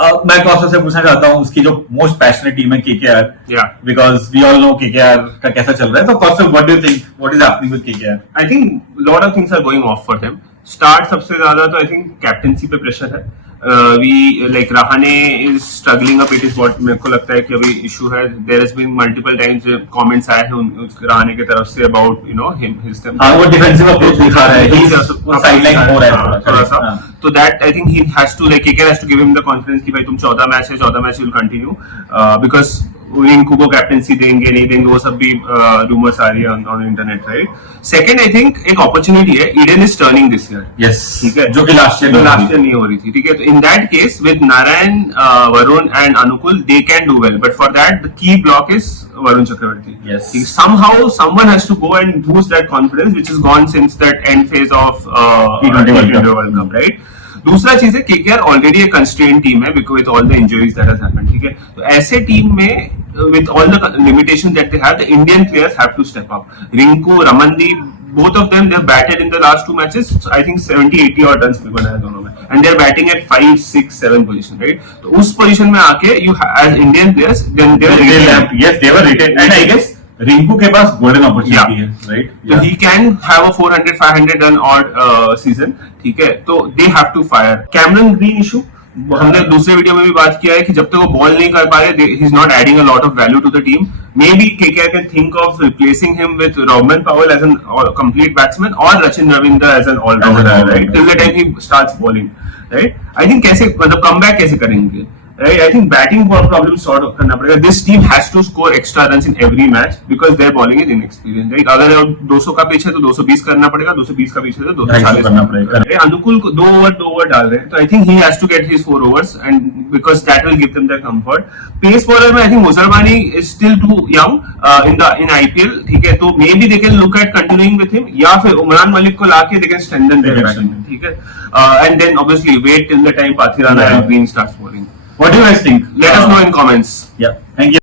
मैं कौशल से पूछना चाहता हूँ उसकी जो मोस्ट पैशनेट टीम है KKR, because we all know KKR का कैसा चल रहा है. तो Kaushal, what do you think, what is happening with KKR? I think lot of things are going off for them. Start सबसे ज्यादा तो आई थिंक कैप्टेंसी पे प्रेशर है. We like Rahane is struggling a bit, is what मेरे को लगता है कि अभी इशू है. There has been multiple times comments आए हैं रहाने की तरफ से अबाउट हिम हिज वो डिफेंसिव अप्रोच दिखा रहा है, ही साइडलाइन हो रहा है थोड़ा सा. तो that I think he has to like KKR has to give him the confidence कि भाई तुम 14 मैच है, 14 match will continue, because Rinku को कैप्टेंसी देंगे नहीं देंगे वो सब भी रूमर्स आ रही है on internet, right. Second I think एक अपॉर्चुनिटी है, Eden is turning this year. Yes, ठीक है, जो कि लास्ट ईयर नहीं हो रही थी. ठीक है, तो in that case with Narine, Varun and Anukul they can do well, but for that the key block is Varun Chakravarthy. Yes. Somehow someone has to go and boost that confidence which is gone since that end phase of T20 World Cup, right? दूसरा चीज है KKR already एक constraint team है because with all the injuries that has happened. ठीक है, तो ऐसे टीम में with all the limitations that they have, the Indian players have to step up. Rinku, Ramandeep, both of them, they've batted in the last 2 matches. So I think 70-80 odd runs पे बनाया दोनों में, and they're batting at 5, 6, 7 position, right? तो उस position में आके you as Indian players, then they were retained, and I guess Rinku के पास golden opportunity है, राइट? तो he can have a 400-500 run odd season. ठीक है, तो they have to fire. Cameron Green issue, हमने दूसरे वीडियो में भी बात किया है कि जब तक वो बॉल नहीं कर पा रहे, he is not adding a lot of value to the team. Maybe KKR can think of replacing him with Rovman Powell as an complete batsman और Rachin Ravindra as an allrounder, right, till the time he starts bowling, right. I think कैसे मतलब कमबैक कैसे करेंगे, right? I think batting problem sort of करना पड़ेगा. This team has to score extra runs in every match because their bowling is inexperienced, right? अगर 200 का पिच है तो 220 करना पड़ेगा, 220 का पिच है तो 240 करना पड़ेगा. अनुकुल को 2 ओवर डाल रहे हैं, तो I think he has to get his 4 overs and because that will give them their comfort. Pace bowler में I think Muzarwani is still too young in IPL. ठीक है, तो maybe they can look at continuing with him या फिर उमरान मलिक को लाके they can strengthen their batting. ठीक है, and then obviously wait till the time Pathirana and Green starts bowling. What do you guys think? Let us know in comments. Yeah, thank you.